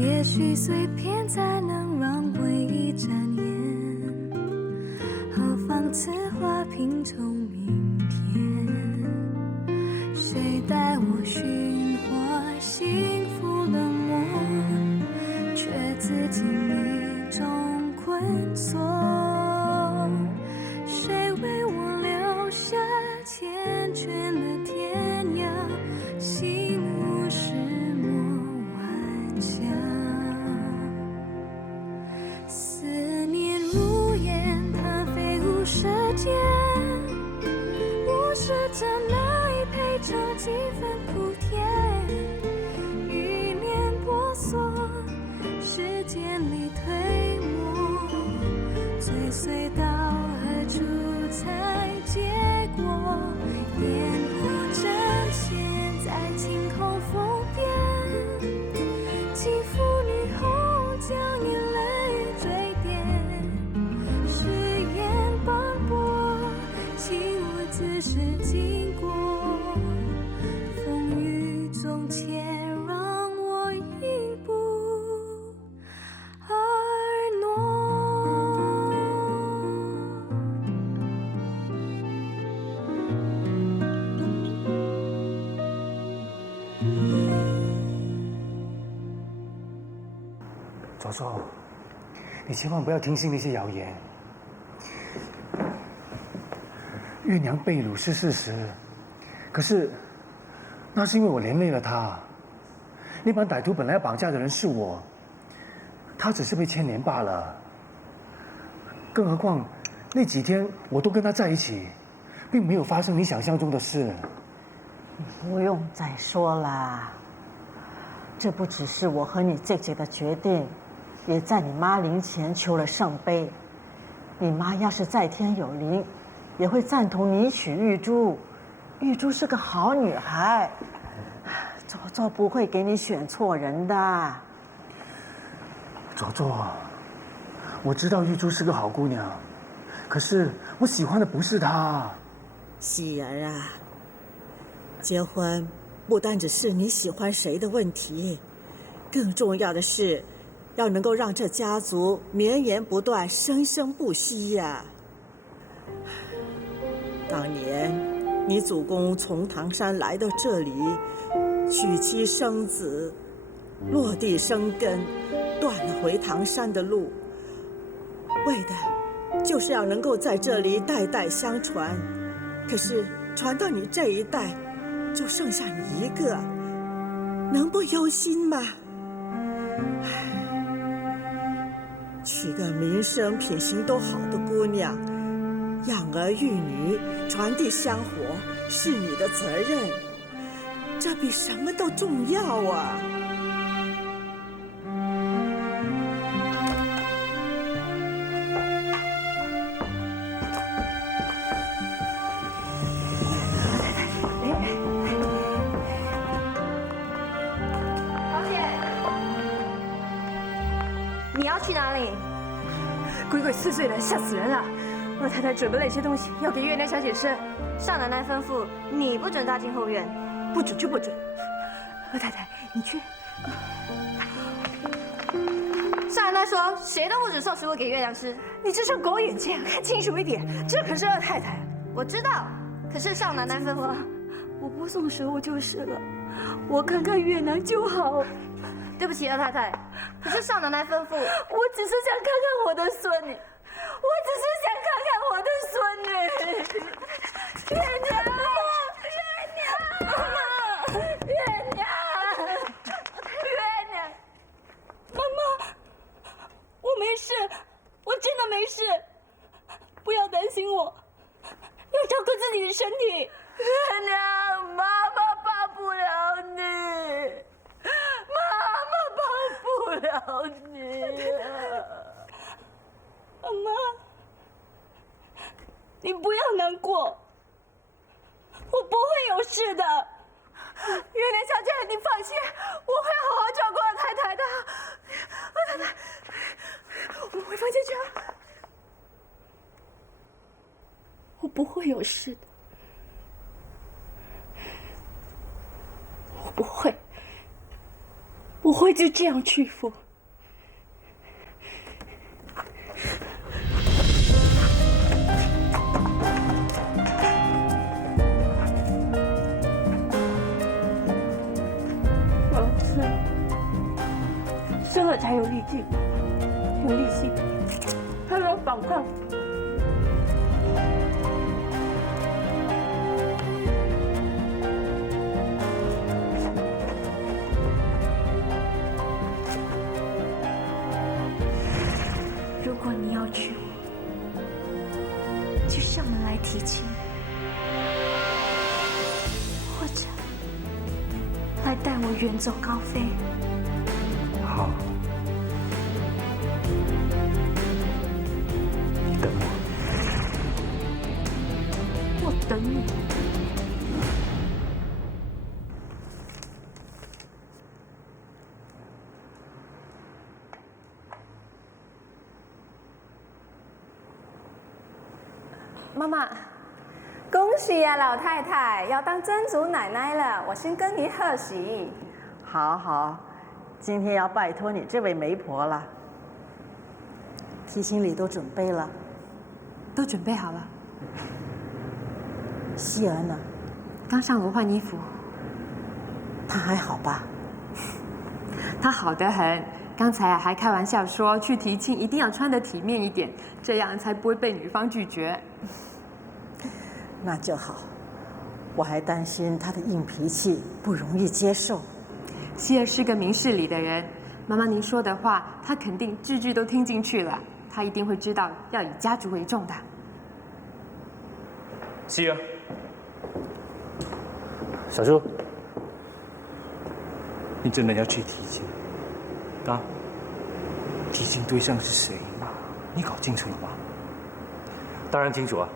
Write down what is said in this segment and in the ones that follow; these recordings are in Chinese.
也许碎片才能让回忆展颜，何妨此花拼凑明天？谁带我寻获幸福冷漠，却自己一种困锁？谁为我留下缱绻的天涯？心无石墨顽强，思念如烟，它飞舞舌尖，我试着哪一配着几分苦甜，欲念婆娑，时间里推磨，追随到何处才结果？眼不真现在晴空风边，肌肤女红将眼泪坠点，誓言斑驳，请我自是经过，风雨中且让我一步而挪。左左，你千万不要听信那些谣言。月娘被掳是事实，可是那是因为我连累了她。那帮歹徒本来要绑架的人是我，她只是被牵连罢了。更何况那几天我都跟她在一起，并没有发生你想象中的事。不用再说啦，这不只是我和你姐姐的决定，也在你妈灵前求了圣杯。你妈要是在天有灵，也会赞同你娶玉珠。玉珠是个好女孩，左左不会给你选错人的。左左，我知道玉珠是个好姑娘，可是我喜欢的不是她。喜儿啊，结婚不单只是你喜欢谁的问题，更重要的是要能够让这家族绵延不断、生生不息呀。当年你祖公从唐山来到这里，娶妻生子，落地生根，断了回唐山的路，为的就是要能够在这里代代相传。可是传到你这一代，就剩下你一个，能不忧心吗？娶个名声品行都好的姑娘，养儿育女，传递香火，是你的责任，这比什么都重要啊！你要去哪里？鬼鬼祟祟的，吓死人了！二太太准备了一些东西，要给月亮小姐吃。少奶奶吩咐你不准踏进后院，不准就不准。二太太，你去。少奶奶说谁都不准送食物给月亮吃。你这双狗眼睛，看清楚一点，这可是二太太。我知道，可是少奶奶吩咐，我不送食物就是了，我看看月亮就好。对不起，二太太，可是少奶奶吩咐，我只是想看看我的孙女，我只是想看看我的孙女。月娘，月娘，月娘，月娘，妈妈，我没事，我真的没事，不要担心我，要照顾自己的身体。月娘，妈妈帮不了你。妈妈帮不了你妈妈，你不要难过，我不会有事的。月莲小姐，你放心，我会好好照顾二太太的。二太太，我们回房间去啊。我不会有事的，我不会。我会就这样屈服。我要吃了才有力气，有力气，还有反抗。如果你要娶我，就上门来提亲，或者来带我远走高飞。好，你等我。我等你。妈妈，恭喜呀，老太太要当曾祖奶奶了，我先跟你贺喜。好好，今天要拜托你这位媒婆了。提亲礼都准备了，都准备好了。希儿呢？刚上楼换衣服。她还好吧？她好得很，刚才还开玩笑说去提亲一定要穿得体面一点，这样才不会被女方拒绝。那就好，我还担心她的硬脾气不容易接受。希儿是个明事理的人，妈妈您说的话，她肯定句句都听进去了，她一定会知道要以家族为重的。希儿，小叔，你真的要去提亲？啊？提亲对象是谁？你搞清楚了吗？当然清楚啊。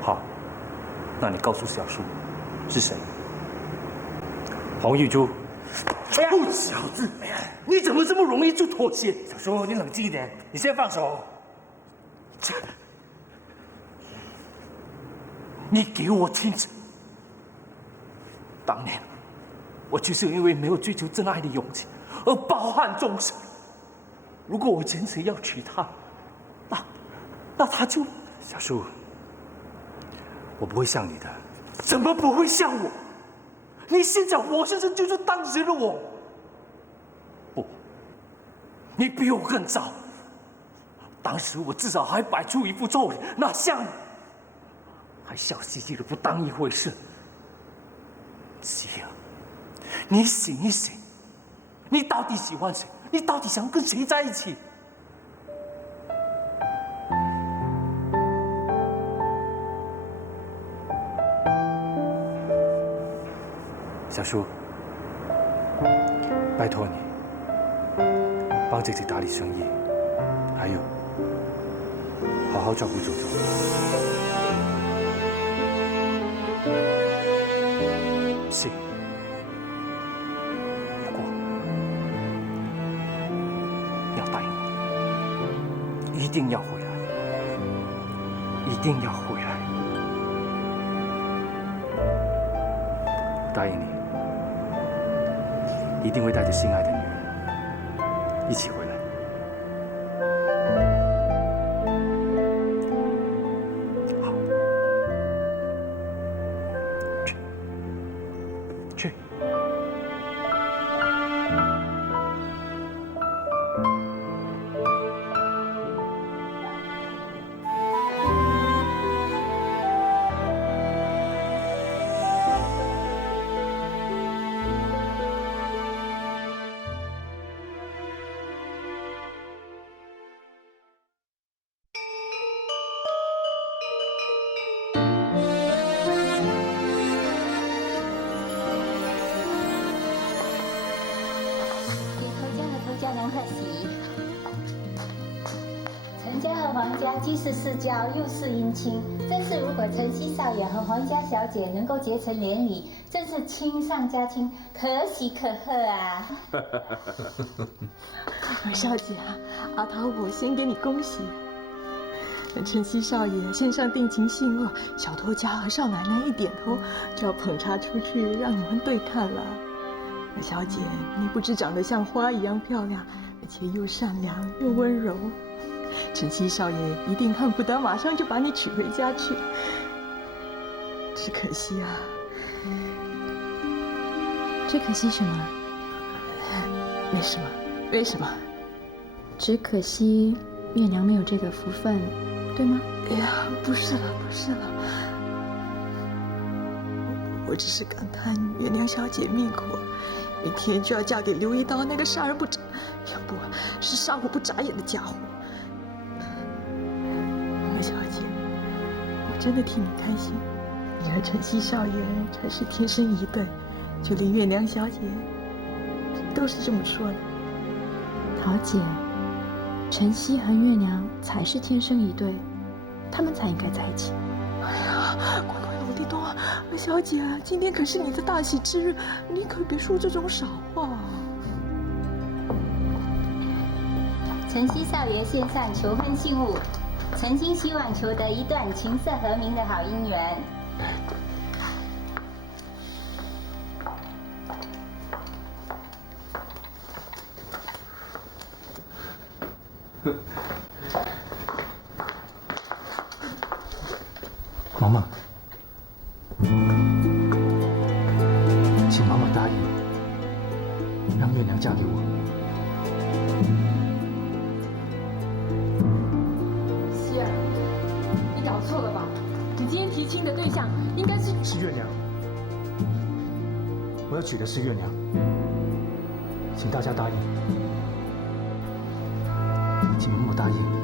好，那你告诉小叔是谁？黄玉珠。不小子，你怎么这么容易就妥协？小叔，你冷静一点，你先放手。你给我听着，当年我就是因为没有追求真爱的勇气而抱憾终生。如果我坚持要娶她，那她就……小叔，我不会像你的。怎么不会像我？你现在活生生就是当时的我。不，你比我更糟。当时我至少还摆出一副臭脸，哪像你，还笑嘻嘻的不当一回事。希儿，你醒一醒，你到底喜欢谁？你到底想跟谁在一起？小叔，拜托你帮姐姐打理生意，还有好好照顾周周。是。不过要答应我，一定要回来，一定要回来。答应你。一定会带着心爱的女人一起回来。好，去。陈家和黄家既是世交，又是姻亲。这次如果陈希少爷和黄家小姐能够结成连理，真是亲上加亲，可喜可贺啊！二少姐啊，阿桃我先给你恭喜。陈希少爷线上定情信了，小托家和少奶奶一点头，就要捧茶出去让你们对看了。小姐，你不止长得像花一样漂亮，而且又善良又温柔。晨曦少爷一定恨不得马上就把你娶回家去。只可惜啊，只可惜什么？没什么，没什么。只可惜月娘没有这个福分，对吗？哎呀，不是了，不是了。我只是感叹月娘小姐命苦，明天就要嫁给刘一刀那个杀人不眨，不是杀我不眨眼的家伙。小姐，我真的替你开心，你和晨曦少爷才是天生一对，就连月娘小姐都是这么说的。桃姐，晨曦和月娘才是天生一对，他们才应该在一起。哎呀，乖乖罗地多，小姐，今天可是你的大喜之日，你可别说这种傻话。晨曦少爷献上求婚信物，诚心希望求得一段琴瑟和鸣的好姻缘。妈妈，请妈妈答应，让月娘嫁给我。希儿，你搞错了吧？你今天提亲的对象应该是月娘，我要娶的是月娘，请大家答应，请妈妈答应。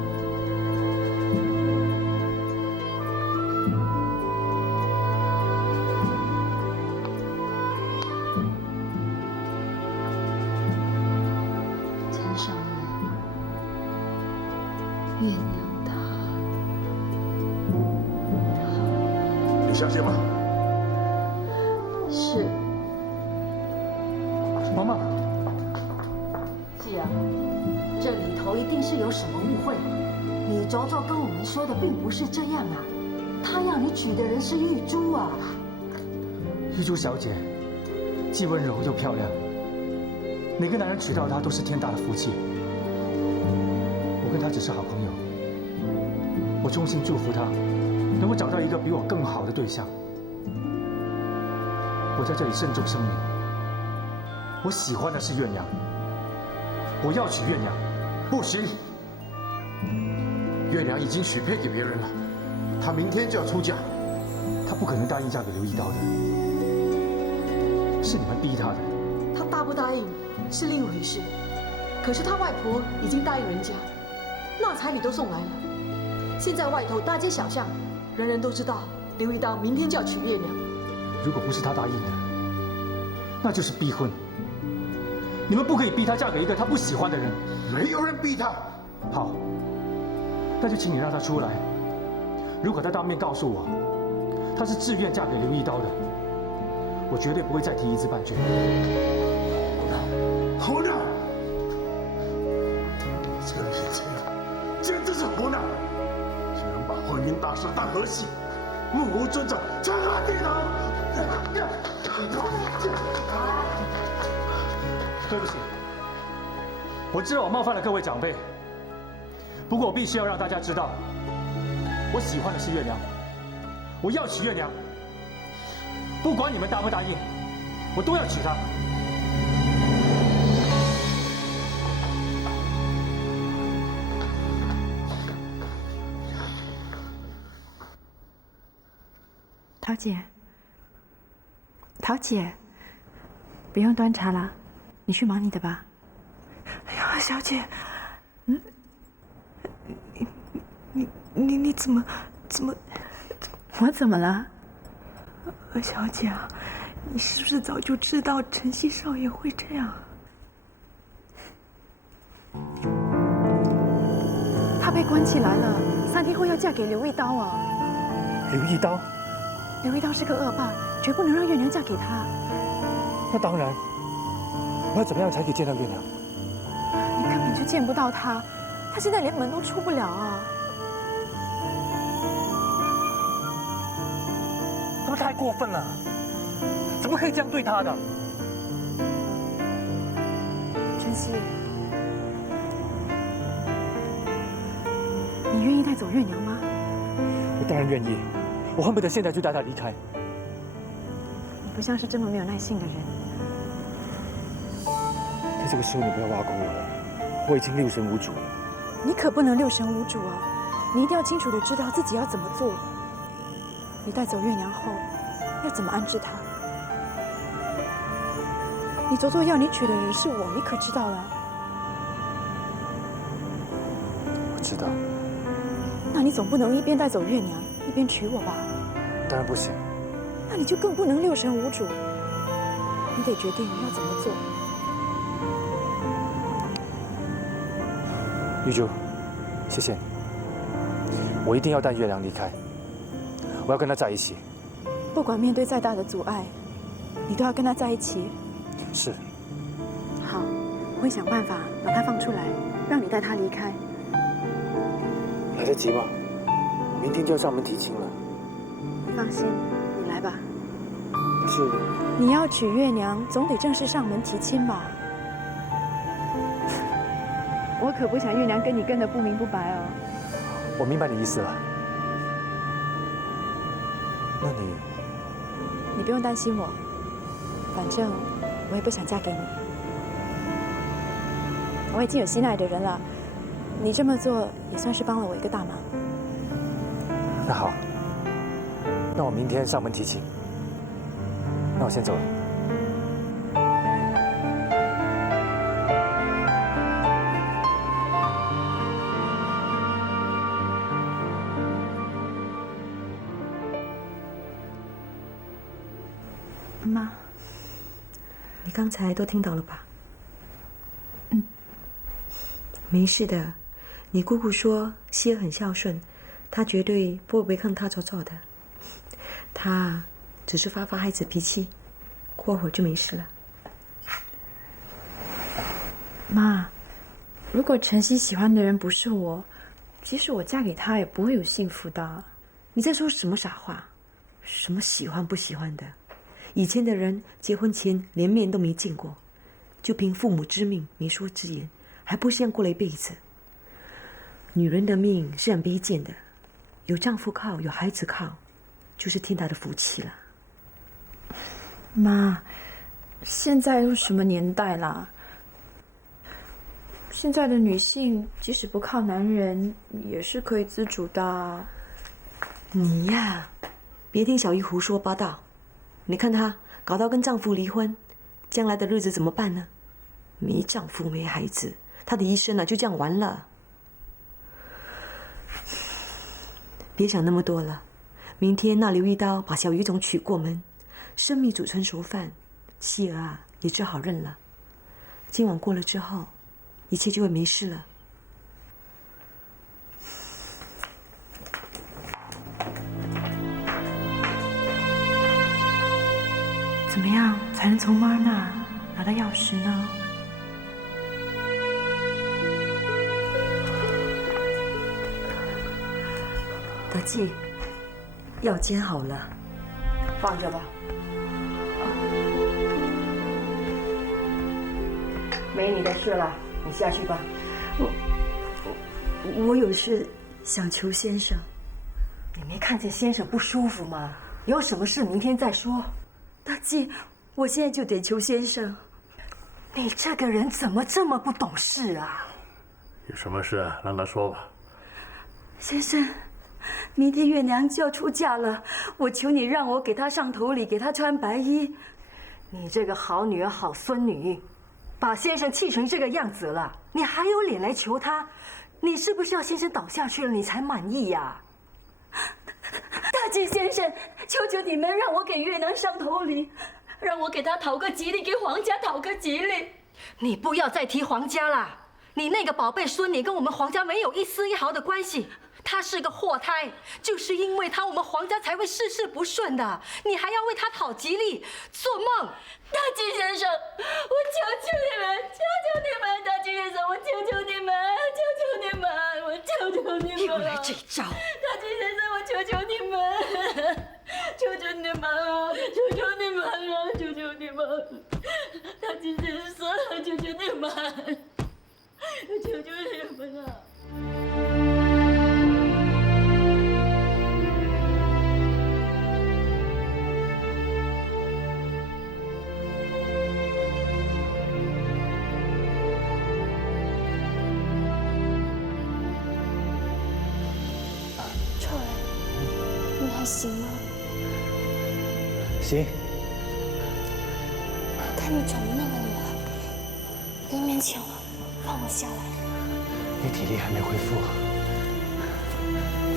月娘她，你相信吗？是。妈妈，是啊，这里头一定是有什么误会。你卓卓跟我们说的并不是这样啊，他要你娶的人是玉珠啊。玉珠小姐既温柔又漂亮，哪个男人娶到她都是天大的福气。我跟她只是好朋友，我衷心祝福她能够找到一个比我更好的对象。我在这里慎重声明，我喜欢的是月娘，我要娶月娘。不行，月娘已经许配给别人了，她明天就要出嫁，她不可能答应嫁给刘一刀的，是你们逼她的。她答不答应是另一回事，可是她外婆已经答应人家，那彩礼都送来了。现在外头大街小巷，人人都知道刘一刀明天就要娶月娘。如果不是她答应的，那就是逼婚。你们不可以逼她嫁给一个她不喜欢的人。没有人逼她。好，那就请你让她出来。如果她当面告诉我，她是自愿嫁给刘一刀的，我绝对不会再提一字半句。胡闹！这一切简直是胡闹！居然把婚姻大事当儿戏，目无尊长，成何体统！对不起，我知道我冒犯了各位长辈，不过我必须要让大家知道，我喜欢的是月娘，我要娶月娘，不管你们答不答应，我都要娶她。桃姐，桃姐，不用端茶了，你去忙你的吧。哎呀，小姐，你怎么？我怎么了？小姐啊，你是不是早就知道晨曦少爷会这样？她被关起来了，3天后要嫁给刘一刀啊。刘一刀？刘一刀是个恶霸，绝不能让月娘嫁给他。那当然，我要怎么样才可以见到月娘？你根本就见不到她，她现在连门都出不了啊！这太过分了，怎么可以这样对她的？系。你愿意带走月娘吗？我当然愿意，我恨不得现在就带她离开。你不像是这么没有耐性的人。在这个时候，你不要挖苦我了，我已经六神无主了。你可不能六神无主啊！你一定要清楚的知道自己要怎么做。你带走月娘后，要怎么安置她？你左左要你娶的人是我，你可知道了？我知道。那你总不能一边带走月娘，一边娶我吧？当然不行。那你就更不能六神无主。你得决定要怎么做。玉珠，谢谢你。我一定要带月亮离开，我要跟她在一起。不管面对再大的阻碍，你都要跟她在一起。是。好，我会想办法把她放出来，让你带她离开。来得及吗？明天就要上门提亲了。放心，你来吧。可是你要娶月娘，总得正式上门提亲吧？我可不想月娘跟你跟得不明不白哦。我明白你意思了。那你不用担心我，反正我也不想嫁给你。我已经有心爱的人了，你这么做也算是帮了我一个大忙。那好，那我明天上门提亲。那我先走了。妈，你刚才都听到了吧？嗯，没事的。你姑姑说希儿很孝顺，她绝对不会看她吵吵的。她只是发孩子脾气，过会儿就没事了。妈，如果晨曦喜欢的人不是我，即使我嫁给他，也不会有幸福的。你在说什么傻话？什么喜欢不喜欢的？以前的人结婚前连面都没见过，就凭父母之命、媒妁之言，还不像过了一辈子。女人的命是很卑贱的，有丈夫靠，有孩子靠，就是天大的福气了。妈，现在都什么年代啦？现在的女性即使不靠男人，也是可以自主的。你呀，别听小姨胡说八道。你看她搞到跟丈夫离婚，将来的日子怎么办呢？没丈夫没孩子，她的一生就这样完了。别想那么多了，明天那刘一刀把小姨总娶过门，生米煮成熟饭，希儿也只好认了。今晚过了之后，一切就会没事了。怎么样才能从妈儿那拿到钥匙呢？德记，药煎好了，放着吧。没你的事了，你下去吧。我有事想求先生。你没看见先生不舒服吗？有什么事明天再说。大记，我现在就得求先生。你这个人怎么这么不懂事啊？有什么事让他说吧。先生，明天月娘就要出嫁了，我求你让我给她上头礼，给她穿白衣。你这个好女儿、好孙女，把先生气成这个样子了，你还有脸来求他？你是不是要先生倒下去了，你才满意呀？大记先生，求求你们让我给月娘上头礼，让我给她讨个吉利，给皇家讨个吉利。你不要再提皇家了，你那个宝贝孙女跟我们皇家没有一丝一毫的关系。她是个祸胎，就是因为她，我们皇家才会事事不顺的。你还要为她讨吉利，做梦！大记先生，我求求你们，求求你们，大记先生，我求求你们，求求你们，我求求你们！又来这一招！大记先生，我求求你们，求求你们啊！求求你们啊！求求你们！大记先生，求求求你们，我求求你们了。臭儿，你还行吗？行。看你肿得那么厉害，别勉强了，放我下来。你体力还没恢复，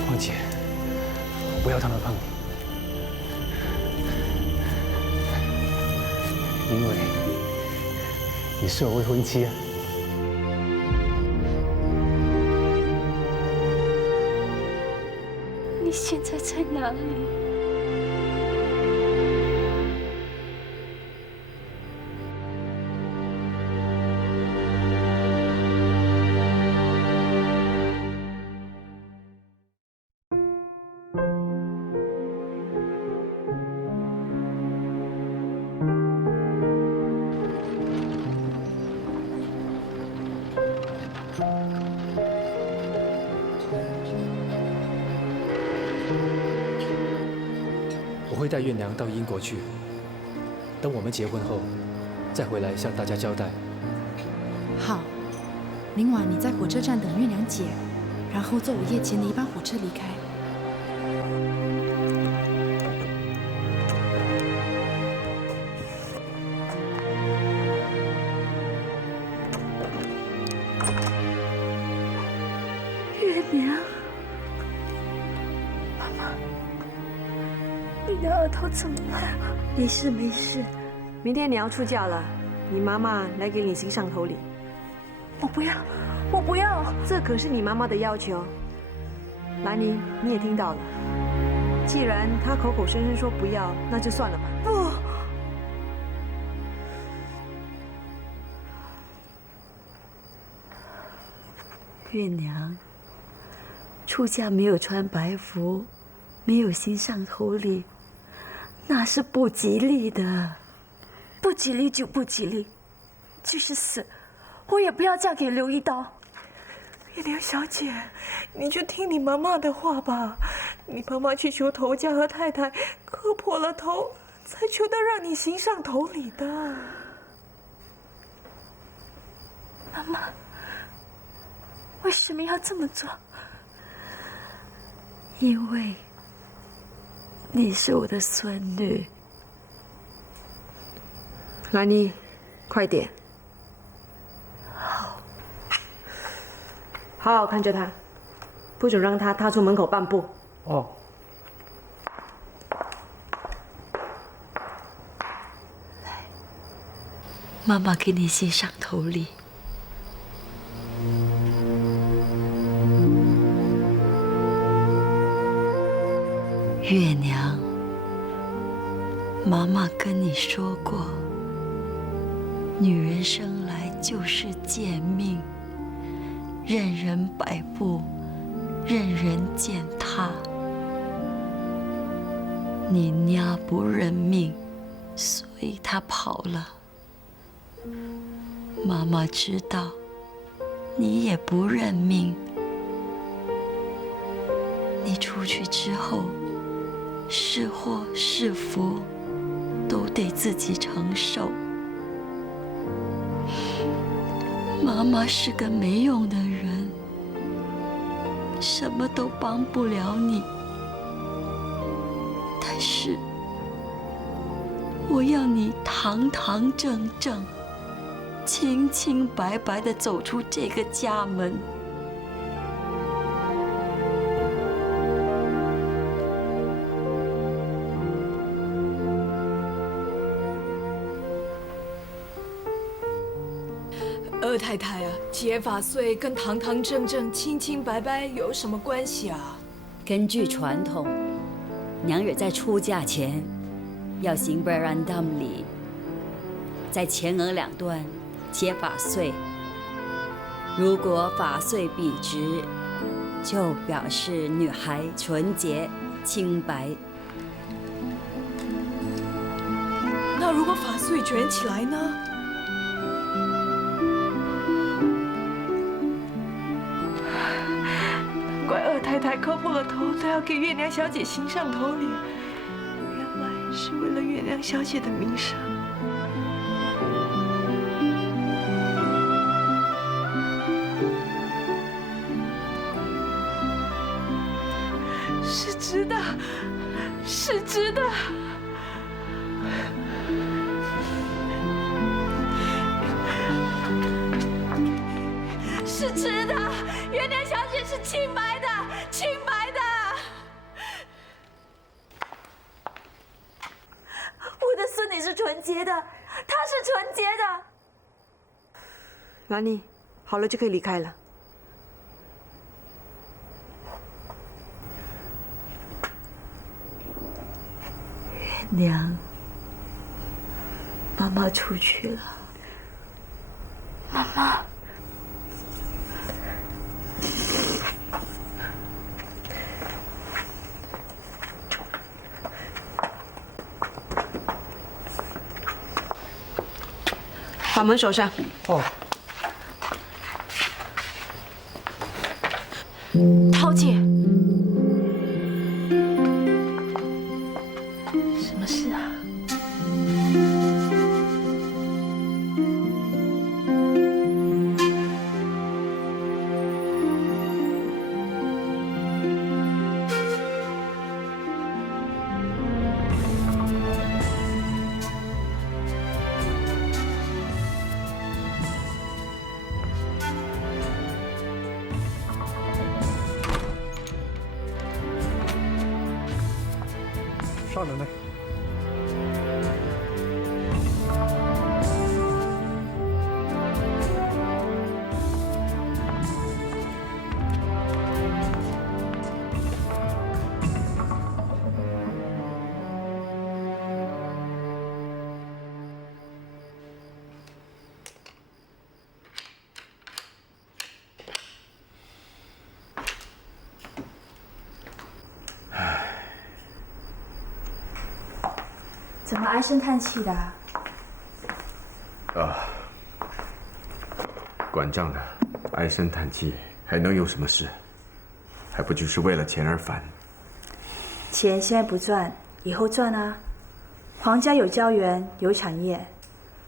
况且我不要他们碰你，因为你是我未婚妻啊。你现在在哪里？我会带月娘到英国去，等我们结婚后，再回来向大家交代。好，明晚你在火车站等月娘姐，然后坐午夜前的一班火车离开。月娘，妈妈，你的额头怎么了？没事没事，明天你要出嫁了，你妈妈来给你行上头礼。我不要，我不要！这可是你妈妈的要求。兰妮，你也听到了。既然她口口声声说不要，那就算了吧。不，月娘，出嫁没有穿白服，没有行上头礼，那是不吉利的。不吉利就不吉利，就是死，我也不要嫁给刘一刀。月娘小姐，你就听你妈妈的话吧。你妈妈去求头家和太太磕破了头，才求得让你行上头礼的。妈妈，为什么要这么做？因为你是我的孙女。兰妮，快点。好，好好看着他，不准让他踏出门口半步。哦。来，妈妈给你行上头礼。月娘，妈妈跟你说过，女人生来就是贱命，任人摆布，任人践踏。你娘不认命，所以她跑了。妈妈知道，你也不认命。你出去之后，是祸是福，都得自己承受。妈妈是个没用的人，什么都帮不了你。但是，我要你堂堂正正、清清白白地走出这个家门。二太太啊，结发岁跟堂堂正正、清清白白有什么关系啊？根据传统，娘惹在出嫁前要行 berandam 礼，在前额两段结发穗。如果发穗笔直，就表示女孩纯洁清白。那如果发穗卷起来呢？太太磕破了头都要给月娘小姐行上头礼，原来是为了月娘小姐的名声。是值得，是值得。是值得，月娘小姐是清白的，清白的。我的孙女是纯洁的，她是纯洁的。兰妮，好了就可以离开了。月娘，妈妈出去了。妈妈。把门锁上。哦。桃姐，什么事啊？上了没？怎么唉声叹气的？管账的，唉声叹气还能有什么事？还不就是为了钱而烦？钱现在不赚，以后赚啊！皇家有胶原，有产业，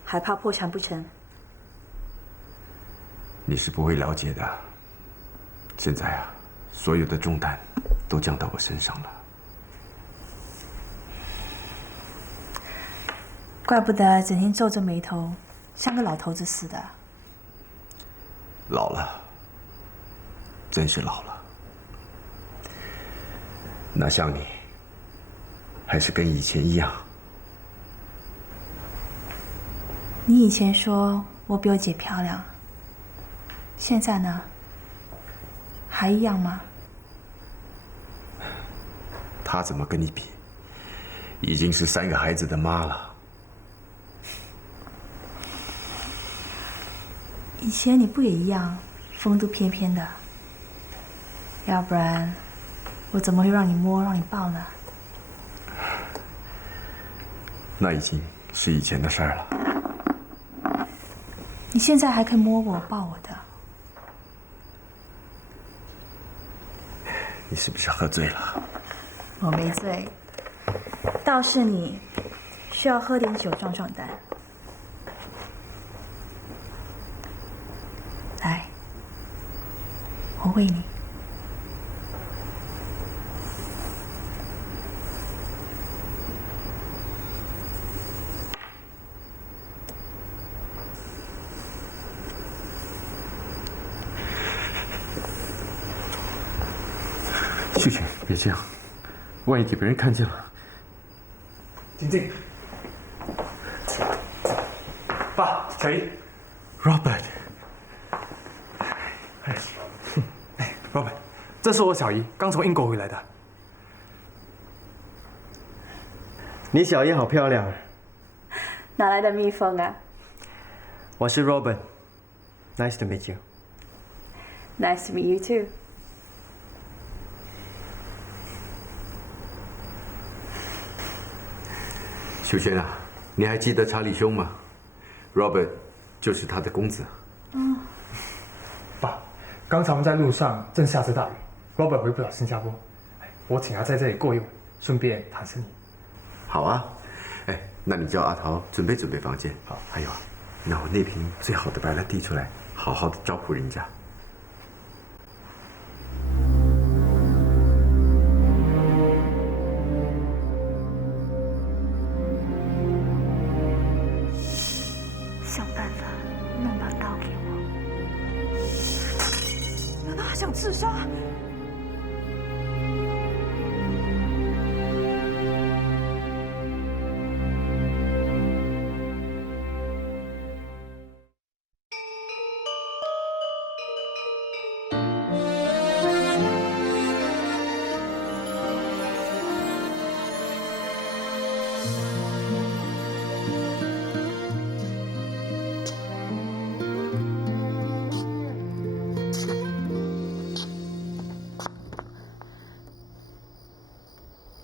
还怕破产不成？你是不会了解的。现在啊，所有的重担都降到我身上了。怪不得整天皱着眉头，像个老头子似的。老了，真是老了。哪像你，还是跟以前一样。你以前说我比我姐漂亮，现在呢？还一样吗？她怎么跟你比？已经是3个孩子的妈了。以前你不也一样，风度翩翩的？要不然，我怎么会让你摸、让你抱呢？那已经是以前的事儿了。你现在还可以摸我、抱我的。你是不是喝醉了？我没醉，倒是你需要喝点酒壮壮胆。来，我喂你。秀群，别这样，万一给别人看见了。静静。爸，小姨。Robert。Robert， 这是我小姨，刚从英国回来的。你小姨好漂亮。哪来的蜜蜂啊？我是 Robert。Nice to meet you. Nice to meet you too. 秀娟啊，你还记得查理兄吗 ？Robert 就是他的公子。爸，刚才我们在路上正下着大雨 Robert 回不了新加坡，我请他在这里过夜，顺便谈生意。好啊，那你叫阿桃准备房间。好，还有啊，拿我那瓶最好的白兰地出来，好好的招呼人家。想办法弄把刀给我。难道他想自杀？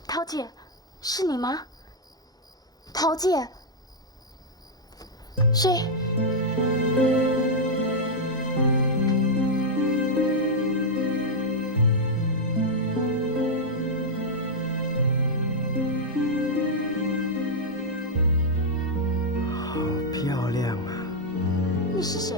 桃姐，是你吗？桃姐，谁？好漂亮啊！你是谁？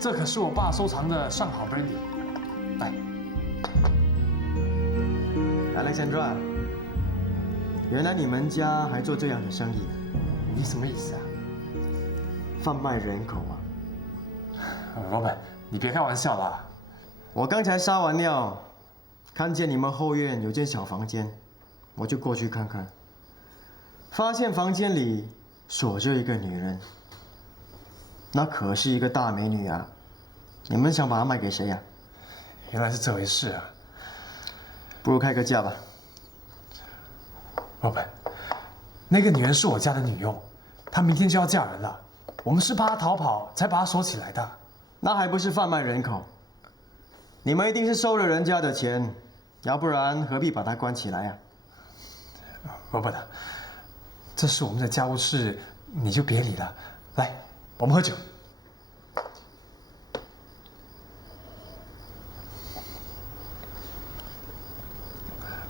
这可是我爸收藏的上好 brandy， 来 ，Alexandra， 原来你们家还做这样的生意？你什么意思啊？贩卖人口啊？Robert， 你别开玩笑啦！我刚才撒完尿，看见你们后院有间小房间，我就过去看看，发现房间里锁着一个女人。那可是一个大美女啊！你们想把她卖给谁呀？原来是这回事啊！不如开个价吧。Robert， 那个女人是我家的女佣，她明天就要嫁人了。我们是怕她逃跑才把她锁起来的。那还不是贩卖人口？你们一定是收了人家的钱，要不然何必把她关起来呀？Robert， 这是我们的家务事，你就别理了。来。我们喝酒。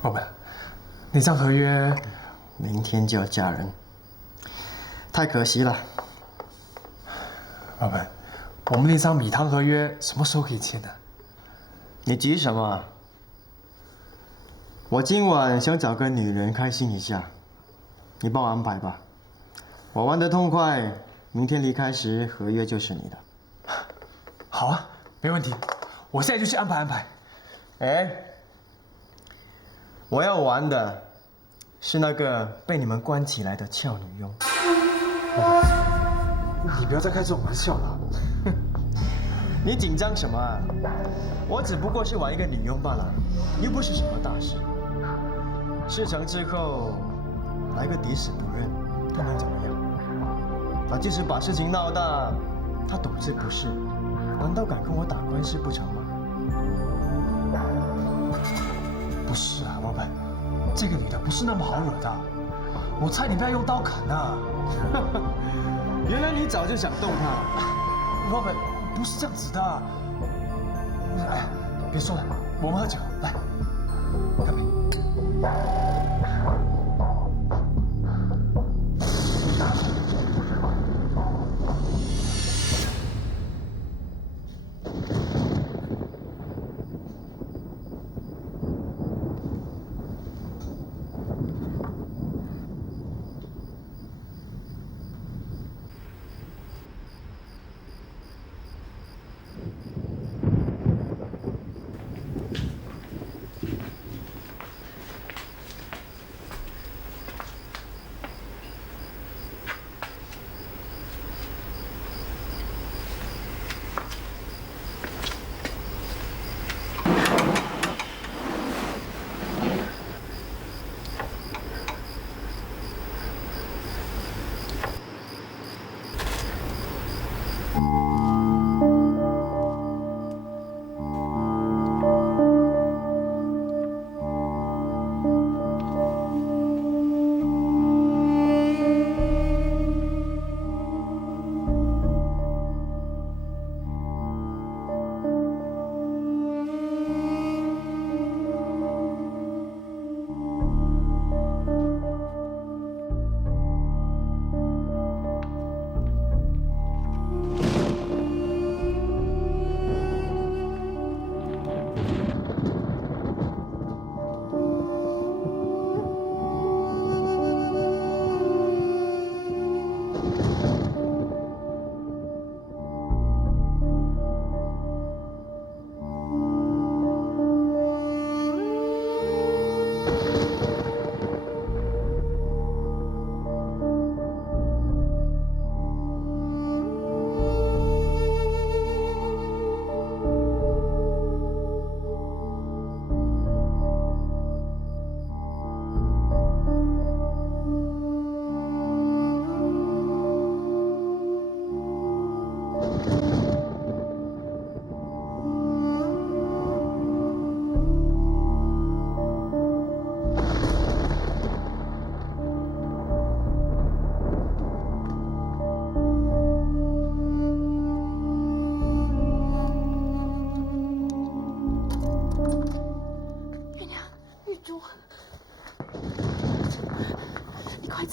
Robert， 那张合约明天就要嫁人，太可惜了。Robert， 我们那张米汤合约什么时候可以签呢？你急什么啊？我今晚想找个女人开心一下，你帮我安排吧。我玩得痛快。明天离开时，合约就是你的。好啊，没问题，我现在就去安排。我要玩的是那个被你们关起来的俏女佣。你不要再开这种玩笑了。你紧张什么啊？我只不过是玩一个女佣罢了，又不是什么大事。事成之后，来个抵死不认，他能怎么样？即使把事情闹大，他懂这不是，难道敢跟我打官司不成吗？不是啊，Robert， 这个女的不是那么好惹的，我差点被她用刀砍啊！原来你早就想动她，Robert， 不是这样子的。哎，别说了，我们喝酒，来，干杯。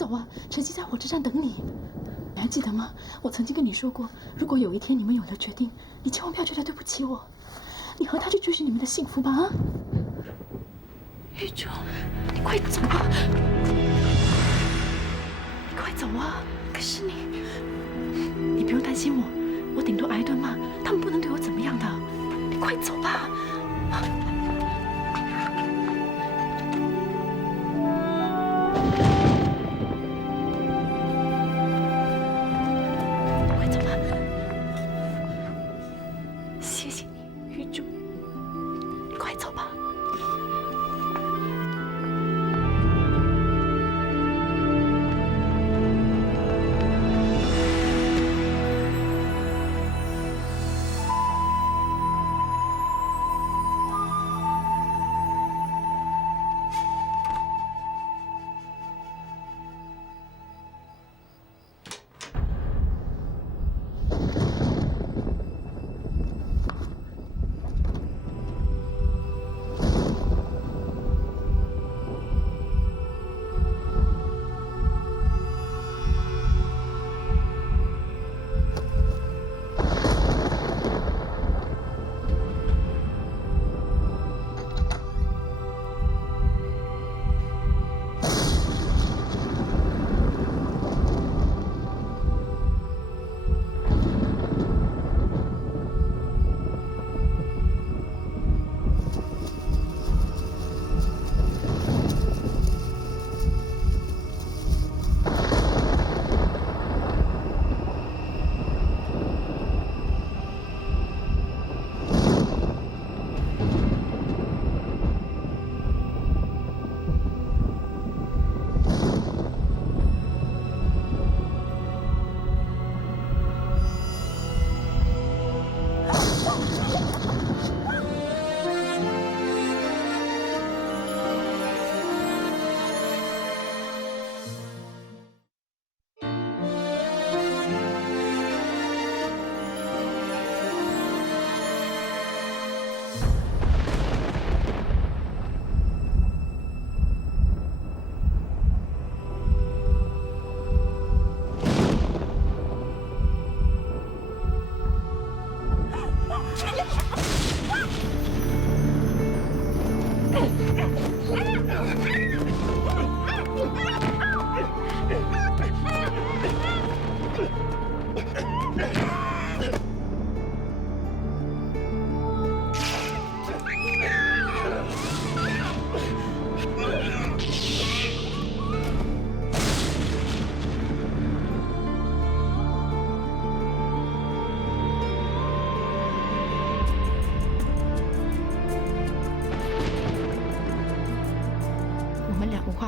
走啊，晨曦在火车站等你。你还记得吗？我曾经跟你说过，如果有一天你们有了决定，你千万不要觉得对不起我。你和他去追寻你们的幸福吧啊！玉珠，你快走啊！你快走啊！可是你不用担心我顶多挨顿骂，他们不能对我怎么样的。你快走吧！快走吧！谢谢你，玉珠。你快走吧。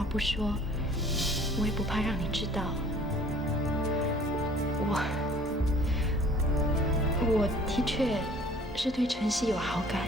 不说，我也不怕让你知道。我的确是对晨曦有好感。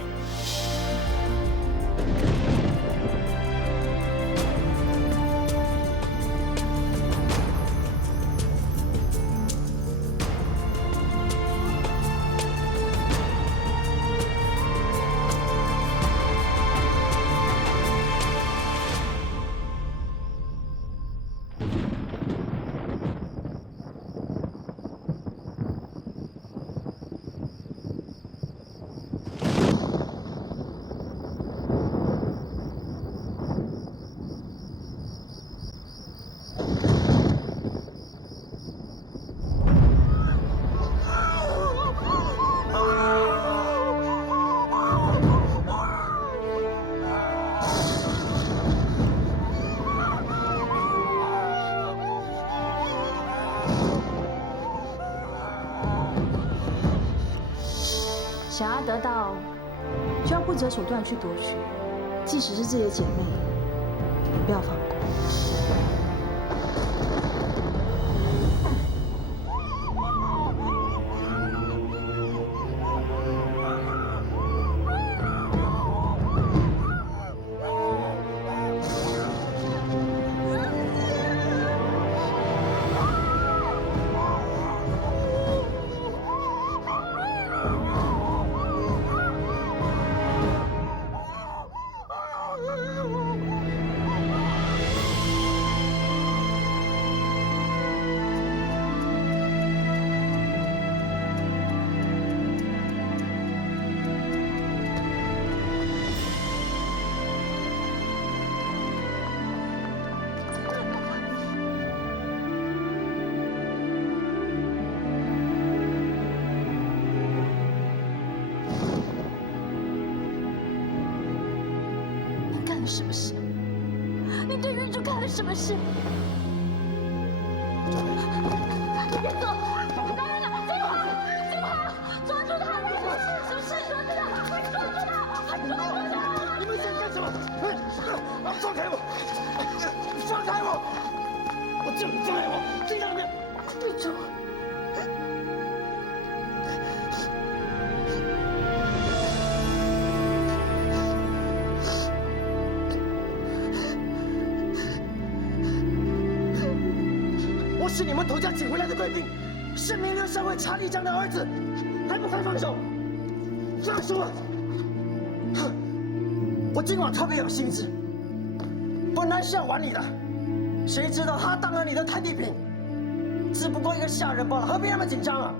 想要得到，就要不择手段去夺取，即使是自己的姐妹，也不要放过。了什么事？你对人珠干了什么事？别走！当然了，金华，抓住他！什么事？抓住他！快抓住他！你们想干什么？放开我！放开我！我叫你放开我！这样的，别走！我是你们头家请回来的贵宾，是名流上尉查理江的儿子，还不快放手！放手！哼！我今晚特别有兴致，本来是要玩你的，谁知道他当了你的太地品，只不过一个下人罢了，何必那么紧张啊？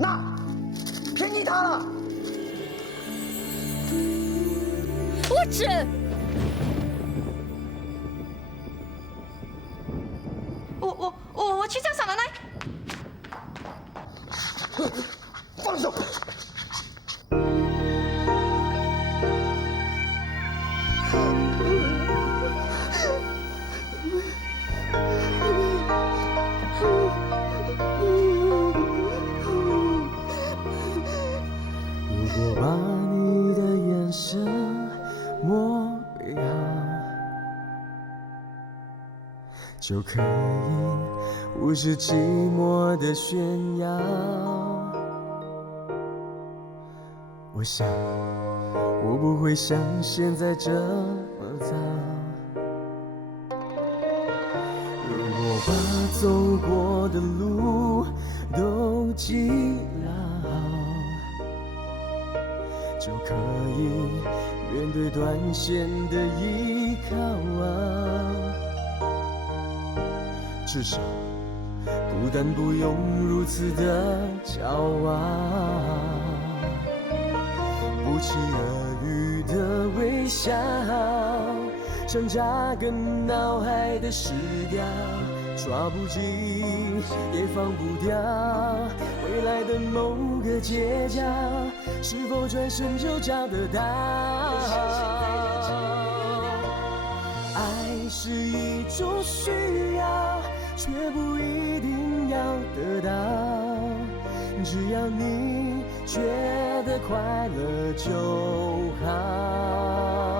那便宜他了！我只。我去叫小奶奶。放手！如果把你的眼神模样，就可以无视寂寞的炫耀。我想，我不会像现在这么糟。如果把走过的路都记牢，就可以面对短线的依靠啊。至少孤单不用如此的骄傲，不期而遇的微笑，像扎根脑海的石雕，抓不紧也放不掉，未来的某个街角，是否转身就找得到？爱是一种需要，却不一定要得到，只要你觉得快乐就好。